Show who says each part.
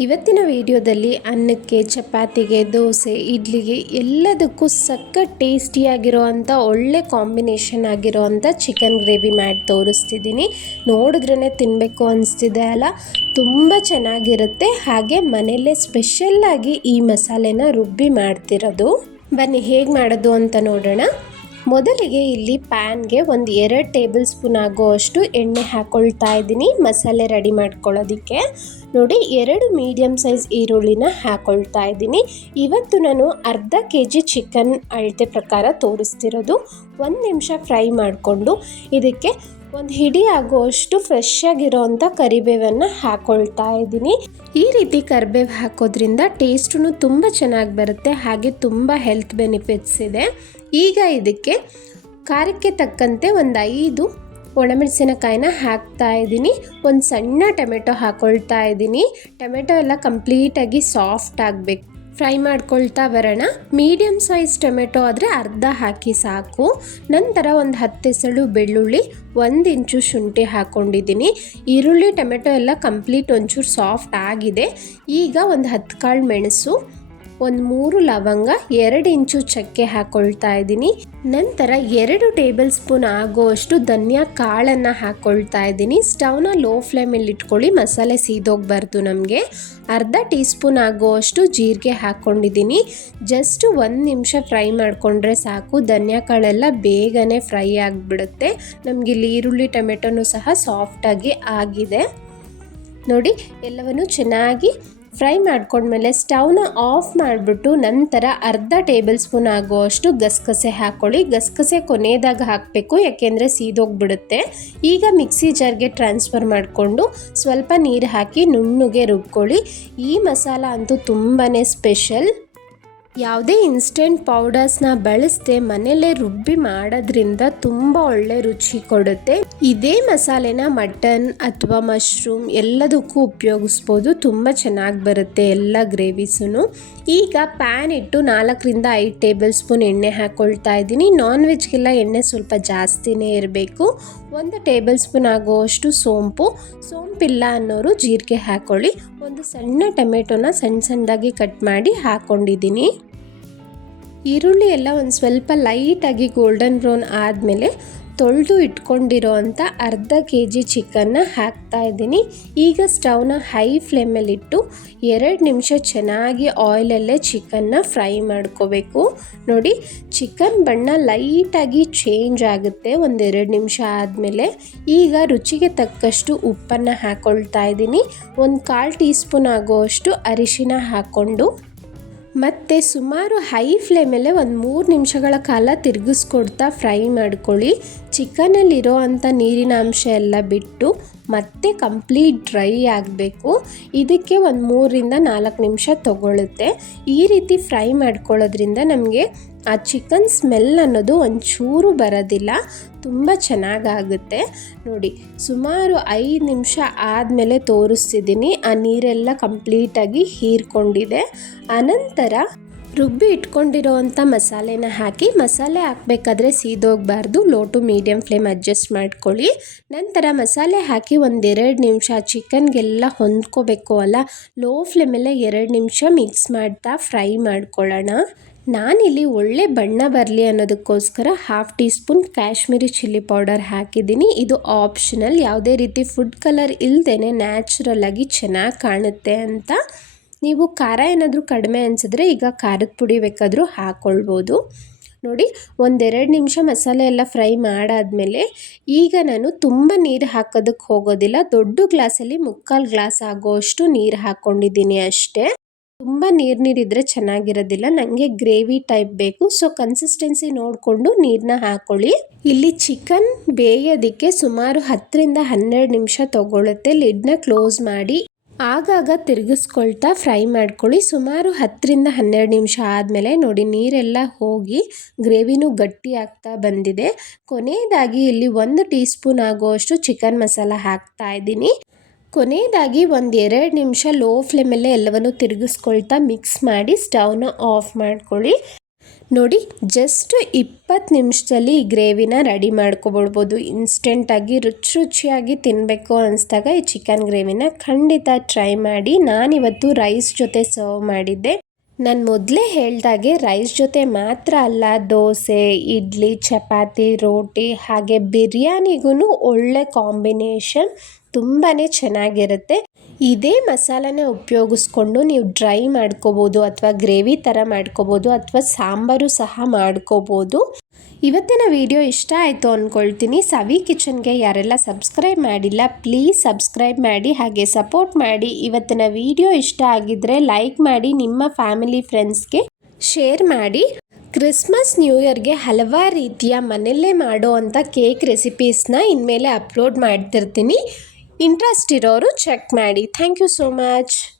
Speaker 1: ಇವತ್ತಿನ ವಿಡಿಯೋದಲ್ಲಿ ಅನ್ನಕ್ಕೆ, ಚಪಾತಿಗೆ, ದೋಸೆ, ಇಡ್ಲಿಗೆ ಎಲ್ಲದಕ್ಕೂ ಸಕ್ಕ ಟೇಸ್ಟಿಯಾಗಿರೋ ಅಂಥ ಒಳ್ಳೆ ಕಾಂಬಿನೇಷನ್ ಆಗಿರೋ ಅಂಥ ಚಿಕನ್ ಗ್ರೇವಿ ಮಾಡಿ ತೋರಿಸ್ತಿದ್ದೀನಿ. ನೋಡಿದ್ರೇ ತಿನ್ನಬೇಕು ಅನಿಸ್ತಿದೆ ಅಲ್ಲ? ತುಂಬ ಚೆನ್ನಾಗಿರುತ್ತೆ. ಹಾಗೆ ಮನೆಯಲ್ಲೇ ಸ್ಪೆಷಲ್ಲಾಗಿ ಈ ಮಸಾಲೆನ ರುಬ್ಬಿ ಮಾಡ್ತಿರೋದು. ಬನ್ನಿ ಹೇಗೆ ಮಾಡೋದು ಅಂತ ನೋಡೋಣ. ಮೊದಲಿಗೆ ಇಲ್ಲಿ ಪ್ಯಾನ್ಗೆ ಒಂದು ಎರಡು ಟೇಬಲ್ ಸ್ಪೂನ್ ಆಗುವಷ್ಟು ಎಣ್ಣೆ ಹಾಕ್ಕೊಳ್ತಾ ಇದ್ದೀನಿ. ಮಸಾಲೆ ರೆಡಿ ಮಾಡ್ಕೊಳ್ಳೋದಕ್ಕೆ. ನೋಡಿ, ಎರಡು ಮೀಡಿಯಮ್ ಸೈಜ್ ಈರುಳ್ಳಿನ ಹಾಕ್ಕೊಳ್ತಾ ಇದ್ದೀನಿ. ಇವತ್ತು ನಾನು ಅರ್ಧ ಕೆ ಜಿ ಚಿಕನ್ ಅಳತೆ ಪ್ರಕಾರ ತೋರಿಸ್ತಿರೋದು. ಒಂದು ನಿಮಿಷ ಫ್ರೈ ಮಾಡಿಕೊಂಡು ಇದಕ್ಕೆ ಒಂದು ಹಿಡಿ ಆಗುವಷ್ಟು ಫ್ರೆಶ್ ಆಗಿರೋವಂಥ ಕರಿಬೇವನ್ನು ಹಾಕೊಳ್ತಾ ಇದ್ದೀನಿ. ಈ ರೀತಿ ಕರಿಬೇವು ಹಾಕೋದ್ರಿಂದ ಟೇಸ್ಟೂ ತುಂಬ ಚೆನ್ನಾಗಿ ಬರುತ್ತೆ. ಹಾಗೆ ತುಂಬ ಹೆಲ್ತ್ ಬೆನಿಫಿಟ್ಸ್ ಇದೆ. ಈಗ ಇದಕ್ಕೆ ಖಾರಕ್ಕೆ ತಕ್ಕಂತೆ ಒಂದು ಐದು ಒಣಮೆಣಸಿನಕಾಯಿನ ಹಾಕ್ತಾ ಇದ್ದೀನಿ. ಒಂದು ಸಣ್ಣ ಟೊಮೆಟೊ ಹಾಕ್ಕೊಳ್ತಾ ಇದ್ದೀನಿ. ಟೊಮೆಟೊ ಎಲ್ಲ ಕಂಪ್ಲೀಟಾಗಿ ಸಾಫ್ಟ್ ಆಗಬೇಕು. ಫ್ರೈ ಮಾಡ್ಕೊಳ್ತಾ ಬರೋಣ. ಮೀಡಿಯಮ್ ಸೈಜ್ ಟೊಮೆಟೊ ಆದರೆ ಅರ್ಧ ಹಾಕಿ ಸಾಕು. ನಂತರ ಒಂದು ಹತ್ತು ಎಸಳು ಬೆಳ್ಳುಳ್ಳಿ, ಒಂದು ಇಂಚು ಶುಂಠಿ ಹಾಕ್ಕೊಂಡಿದ್ದೀನಿ ಈರುಳ್ಳಿ, ಟೊಮೆಟೊ ಎಲ್ಲ ಕಂಪ್ಲೀಟ್ ಒಂಚೂರು ಸಾಫ್ಟ್ ಆಗಿದೆ. ಈಗ ಒಂದು ಹತ್ತು ಕಾಳು ಮೆಣಸು ಒಂದು ಮೂರು ಲವಂಗ, ಎರಡು ಇಂಚು ಚಕ್ಕೆ ಹಾಕೊಳ್ತಾ ಇದ್ದೀನಿ. ನಂತರ ಎರಡು ಟೇಬಲ್ ಸ್ಪೂನ್ ಆಗುವಷ್ಟು ಧನಿಯಾ ಕಾಳನ್ನು ಹಾಕ್ಕೊಳ್ತಾ ಇದ್ದೀನಿ. ಸ್ಟವ್ನ ಲೋ ಫ್ಲೇಮಲ್ಲಿ ಇಟ್ಕೊಳ್ಳಿ, ಮಸಾಲೆ ಸೀದೋಗ್ಬಾರ್ದು ನಮಗೆ. ಅರ್ಧ ಟೀ ಸ್ಪೂನ್ ಆಗುವಷ್ಟು ಜೀರಿಗೆ ಹಾಕ್ಕೊಂಡಿದ್ದೀನಿ ಜಸ್ಟ್ ಒಂದು ನಿಮಿಷ ಫ್ರೈ ಮಾಡಿಕೊಂಡ್ರೆ ಸಾಕು. ಧನಿಯಾ ಕಾಳೆಲ್ಲ ಬೇಗನೆ ಫ್ರೈ ಆಗಿಬಿಡುತ್ತೆ. ನಮಗೆ ಇಲ್ಲಿ ಈರುಳ್ಳಿ, ಟೊಮೆಟೊನು ಸಹ ಸಾಫ್ಟಾಗಿ ಆಗಿದೆ. ನೋಡಿ, ಎಲ್ಲವನ್ನು ಚೆನ್ನಾಗಿ ಫ್ರೈ ಮಾಡ್ಕೊಂಡ್ಮೇಲೆ ಸ್ಟವ್ನ ಆಫ್ ಮಾಡಿಬಿಟ್ಟು ನಂತರ ಅರ್ಧ ಟೇಬಲ್ ಸ್ಪೂನ್ ಆಗುವಷ್ಟು ಗಸಗಸೆ ಹಾಕ್ಕೊಳ್ಳಿ ಗಸಗಸೆ ಕೊನೆಯದಾಗ ಹಾಕಬೇಕು, ಯಾಕೆಂದರೆ ಸೀದೋಗ್ಬಿಡುತ್ತೆ. ಈಗ ಮಿಕ್ಸಿ ಜಾರ್ಗೆ ಟ್ರಾನ್ಸ್ಫರ್ ಮಾಡಿಕೊಂಡು ಸ್ವಲ್ಪ ನೀರು ಹಾಕಿ ನುಣ್ಣಗೆ ರುಬ್ಕೊಳ್ಳಿ. ಈ ಮಸಾಲ ಅಂತೂ ತುಂಬಾ ಸ್ಪೆಷಲ್. ಯಾವುದೇ ಇನ್ಸ್ಟೆಂಟ್ ಪೌಡರ್ಸ್ನ ಬಳಸದೆ ಮನೆಯಲ್ಲೇ ರುಬ್ಬಿ ಮಾಡೋದ್ರಿಂದ ತುಂಬ ಒಳ್ಳೆ ರುಚಿ ಕೊಡುತ್ತೆ. ಇದೇ ಮಸಾಲೆನ ಮಟನ್ ಅಥವಾ ಮಶ್ರೂಮ್ ಎಲ್ಲದಕ್ಕೂ ಉಪಯೋಗಿಸ್ಬೋದು. ತುಂಬ ಚೆನ್ನಾಗಿ ಬರುತ್ತೆ ಎಲ್ಲ ಗ್ರೇವೀಸೂ ಈಗ ಪ್ಯಾನ್ ಇಟ್ಟು ನಾಲ್ಕರಿಂದ ಐದು ಟೇಬಲ್ ಸ್ಪೂನ್ ಎಣ್ಣೆ ಹಾಕ್ಕೊಳ್ತಾ ಇದ್ದೀನಿ. ನಾನ್ ವೆಜ್ಗೆಲ್ಲ ಎಣ್ಣೆ ಸ್ವಲ್ಪ ಜಾಸ್ತಿನೇ ಇರಬೇಕು. ಒಂದು ಟೇಬಲ್ ಸ್ಪೂನ್ ಆಗುವಷ್ಟು ಸೋಂಪು. ಸೋಂಪಿಲ್ಲ ಅನ್ನೋರು ಜೀರಿಗೆ ಹಾಕ್ಕೊಳ್ಳಿ ಒಂದು ಸಣ್ಣ ಟೊಮೆಟೊನ ಸಣ್ಣ ಸಣ್ಣದಾಗಿ ಕಟ್ ಮಾಡಿ ಹಾಕ್ಕೊಂಡಿದ್ದೀನಿ ಈರುಳ್ಳಿ ಎಲ್ಲ ಒಂದು ಸ್ವಲ್ಪ ಲೈಟಾಗಿ ಗೋಲ್ಡನ್ ಬ್ರೌನ್ ಆದಮೇಲೆ ತೊಳೆದು ಇಟ್ಕೊಂಡಿರೋ ಅಂಥ ಅರ್ಧ ಕೆ ಜಿ ಚಿಕನ್ನ ಹಾಕ್ತಾ ಇದ್ದೀನಿ. ಈಗ ಸ್ಟವ್ನ ಹೈ ಫ್ಲೇಮಲ್ಲಿಟ್ಟು ಎರಡು ನಿಮಿಷ ಚೆನ್ನಾಗಿ ಆಯಿಲಲ್ಲೇ ಚಿಕನ್ನ ಫ್ರೈ ಮಾಡ್ಕೋಬೇಕು. ನೋಡಿ ಚಿಕನ್ ಬಣ್ಣ ಲೈಟಾಗಿ ಚೇಂಜ್ ಆಗುತ್ತೆ ಒಂದೆರಡು ನಿಮಿಷ ಆದಮೇಲೆ. ಈಗ ರುಚಿಗೆ ತಕ್ಕಷ್ಟು ಉಪ್ಪನ್ನು ಹಾಕ್ಕೊಳ್ತಾ ಇದ್ದೀನಿ. ಒಂದು ಕಾಲು ಟೀ ಸ್ಪೂನ್ ಆಗೋಷ್ಟು ಅರಿಶಿನ ಹಾಕ್ಕೊಂಡು ಮತ್ತು ಸುಮಾರು ಹೈ ಫ್ಲೇಮಲ್ಲೇ ಒಂದು ಮೂರು ನಿಮಿಷಗಳ ಕಾಲ ತಿರುಗಿಸ್ಕೊಡ್ತಾ ಫ್ರೈ ಮಾಡ್ಕೊಳ್ಳಿ. ಚಿಕನಲ್ಲಿರೋ ಅಂಥ ನೀರಿನ ಅಂಶ ಎಲ್ಲ ಬಿಟ್ಟು ಮತ್ತೆ ಕಂಪ್ಲೀಟ್ ಡ್ರೈ ಆಗಬೇಕು. ಇದಕ್ಕೆ ಒಂದು ಮೂರರಿಂದ ನಾಲ್ಕು ನಿಮಿಷ ತಗೊಳ್ಳುತ್ತೆ ಈ ರೀತಿ ಫ್ರೈ ಮಾಡ್ಕೊಳ್ಳೋದ್ರಿಂದ ನಮಗೆ ಆ ಚಿಕನ್ ಸ್ಮೆಲ್ ಅನ್ನೋದು ಒಂಚೂರು ಬರೋದಿಲ್ಲ. ತುಂಬ ಚೆನ್ನಾಗಾಗುತ್ತೆ. ನೋಡಿ, ಸುಮಾರು ಐದು ನಿಮಿಷ ಆದಮೇಲೆ ತೋರಿಸ್ತಿದ್ದೀನಿ. ಆ ನೀರೆಲ್ಲ ಕಂಪ್ಲೀಟಾಗಿ ಹೀರ್ಕೊಂಡಿದೆ. ಅನಂತರ ರುಬ್ಬಿ ಇಟ್ಕೊಂಡಿರೋವಂಥ ಮಸಾಲೆನ ಹಾಕಿ ಮಸಾಲೆ ಹಾಕಬೇಕಾದ್ರೆ ಸೀದೋಗಬಾರ್ದು low to medium flame adjust ಮಾಡ್ಕೊಳ್ಳಿ. ನಂತರ ಮಸಾಲೆ ಹಾಕಿ ಒಂದೆರಡು ನಿಮಿಷ ಚಿಕನ್ಗೆಲ್ಲ ಹೊಂದ್ಕೋಬೇಕು ಅಲ್ಲ, ಲೋ ಫ್ಲೇಮಲ್ಲೇ ಎರಡು ನಿಮಿಷ ಮಿಕ್ಸ್ ಮಾಡ್ತಾ ಫ್ರೈ ಮಾಡ್ಕೊಳ್ಳೋಣ. ನಾನಿಲ್ಲಿ ಒಳ್ಳೆ ಬಣ್ಣ ಬರಲಿ ಅನ್ನೋದಕ್ಕೋಸ್ಕರ half teaspoon Kashmiri chilli powder ಹಾಕಿದ್ದೀನಿ. ಇದು ಆಪ್ಷನಲ್, ಯಾವುದೇ ರೀತಿ ಫುಡ್ ಕಲರ್ ಇಲ್ಲದೇ ನ್ಯಾಚುರಲ್ ಆಗಿ ಚೆನ್ನಾಗಿ ಕಾಣುತ್ತೆ ಅಂತ. ನೀವು ಖಾರ ಏನಾದರೂ ಕಡಿಮೆ ಅನಿಸಿದ್ರೆ ಈಗ ಖಾರದ ಪುಡಿ ಬೇಕಾದರೂ ಹಾಕ್ಕೊಳ್ಬೋದು ನೋಡಿ, ಒಂದೆರಡು ನಿಮಿಷ ಮಸಾಲೆ ಎಲ್ಲ ಫ್ರೈ ಮಾಡಾದಮೇಲೆ ಈಗ ನಾನು ತುಂಬ ನೀರು ಹಾಕೋದಕ್ಕೆ ಹೋಗೋದಿಲ್ಲ. ದೊಡ್ಡ ಗ್ಲಾಸಲ್ಲಿ ಮುಕ್ಕಾಲು ಗ್ಲಾಸ್ ಆಗೋಷ್ಟು ನೀರು ಹಾಕ್ಕೊಂಡಿದ್ದೀನಿ ಅಷ್ಟೇ. ತುಂಬ ನೀರು ನೀರಿದ್ರೆ ಚೆನ್ನಾಗಿರೋದಿಲ್ಲ. ನನಗೆ ಗ್ರೇವಿ ಟೈಪ್ ಬೇಕು. ಸೊ, ಕನ್ಸಿಸ್ಟೆನ್ಸಿ ನೋಡಿಕೊಂಡು ನೀರನ್ನ ಹಾಕೊಳ್ಳಿ. ಇಲ್ಲಿ ಚಿಕನ್ ಬೇಯೋದಕ್ಕೆ ಸುಮಾರು ಹತ್ತರಿಂದ ಹನ್ನೆರಡು ನಿಮಿಷ ತೊಗೊಳುತ್ತೆ. ಲಿಡ್ನ ಕ್ಲೋಸ್ ಮಾಡಿ. ಆಗಾಗ ತಿರುಗಿಸ್ಕೊಳ್ತಾ ಫ್ರೈ ಮಾಡ್ಕೊಳ್ಳಿ. ಸುಮಾರು ಹತ್ತರಿಂದ ಹನ್ನೆರಡು ನಿಮಿಷ ಆದಮೇಲೆ ನೋಡಿ, ನೀರೆಲ್ಲ ಹೋಗಿ ಗ್ರೇವಿನೂ ಗಟ್ಟಿ ಆಗ್ತಾ ಬಂದಿದೆ. ಕೊನೆಯದಾಗಿ ಇಲ್ಲಿ ಒಂದು ಟೀ ಸ್ಪೂನ್ ಆಗುವಷ್ಟು ಚಿಕನ್ ಮಸಾಲ ಹಾಕ್ತಾ ಇದ್ದೀನಿ. ಕೊನೆಯದಾಗಿ ಒಂದು ಎರಡು ನಿಮಿಷ ಲೋ ಫ್ಲೇಮಲ್ಲೇ ಎಲ್ಲವನ್ನು ತಿರುಗಿಸ್ಕೊಳ್ತಾ ಮಿಕ್ಸ್ ಮಾಡಿ ಸ್ಟವ್ನ ಆಫ್ ಮಾಡ್ಕೊಳ್ಳಿ. ನೋಡಿ ಜಸ್ಟ್ ಇಪ್ಪತ್ತು ನಿಮಿಷದಲ್ಲಿ ಈ ಗ್ರೇವಿನ ರೆಡಿ ಮಾಡ್ಕೊಬಿಡ್ಬೋದು. ಇನ್ಸ್ಟೆಂಟಾಗಿ ರುಚಿ ರುಚಿಯಾಗಿ ತಿನ್ನಬೇಕು ಅನಿಸ್ದಾಗ ಈ ಚಿಕನ್ ಗ್ರೇವಿನ ಖಂಡಿತ ಟ್ರೈ ಮಾಡಿ. ನಾನಿವತ್ತು ರೈಸ್ ಜೊತೆ ಸರ್ವ್ ಮಾಡಿದ್ದೆ. ನಾನು ಮೊದಲೇ ಹೇಳ್ದಾಗೆ ರೈಸ್ ಜೊತೆ ಮಾತ್ರ ಅಲ್ಲ, ದೋಸೆ, ಇಡ್ಲಿ, ಚಪಾತಿ, ರೋಟಿ, ಹಾಗೆ ಬಿರಿಯಾನಿಗೂ ಒಳ್ಳೆ ಕಾಂಬಿನೇಷನ್ ತುಂಬಾ ಚೆನ್ನಾಗಿರುತ್ತೆ. ಇದೇ ಮಸಾಲನೇ ಉಪಯೋಗಿಸ್ಕೊಂಡು ನೀವು ಡ್ರೈ ಮಾಡ್ಕೋಬೋದು ಅಥವಾ ಗ್ರೇವಿ ಥರ ಮಾಡ್ಕೋಬೋದು ಅಥವಾ ಸಾಂಬಾರು ಸಹ ಮಾಡ್ಕೋಬೋದು. ಇವತ್ತಿನ ವಿಡಿಯೋ ಇಷ್ಟ ಆಯಿತು ಅಂದ್ಕೊಳ್ತೀನಿ ಸವಿ ಕಿಚನ್ಗೆ ಯಾರೆಲ್ಲ ಸಬ್ಸ್ಕ್ರೈಬ್ ಮಾಡಿಲ್ಲ, ಪ್ಲೀಸ್ ಸಬ್ಸ್ಕ್ರೈಬ್ ಮಾಡಿ, ಹಾಗೆ ಸಪೋರ್ಟ್ ಮಾಡಿ. ಇವತ್ತಿನ ವಿಡಿಯೋ ಇಷ್ಟ ಆಗಿದ್ದರೆ ಲೈಕ್ ಮಾಡಿ, ನಿಮ್ಮ ಫ್ಯಾಮಿಲಿ ಫ್ರೆಂಡ್ಸ್ಗೆ ಶೇರ್ ಮಾಡಿ. ಕ್ರಿಸ್ಮಸ್ ನ್ಯೂ ಇಯರ್ಗೆ ಹಲವಾರು ರೀತಿಯ ಮನೆಯಲ್ಲೇ ಮಾಡೋ ಅಂಥ ಕೇಕ್ ರೆಸಿಪೀಸ್ನ ಇನ್ಮೇಲೆ ಅಪ್ಲೋಡ್ ಮಾಡ್ತಿರ್ತೀನಿ. ಇಂಟ್ರೆಸ್ಟ್ ಇರೋರು ಚೆಕ್ ಮಾಡಿ. Thank you so much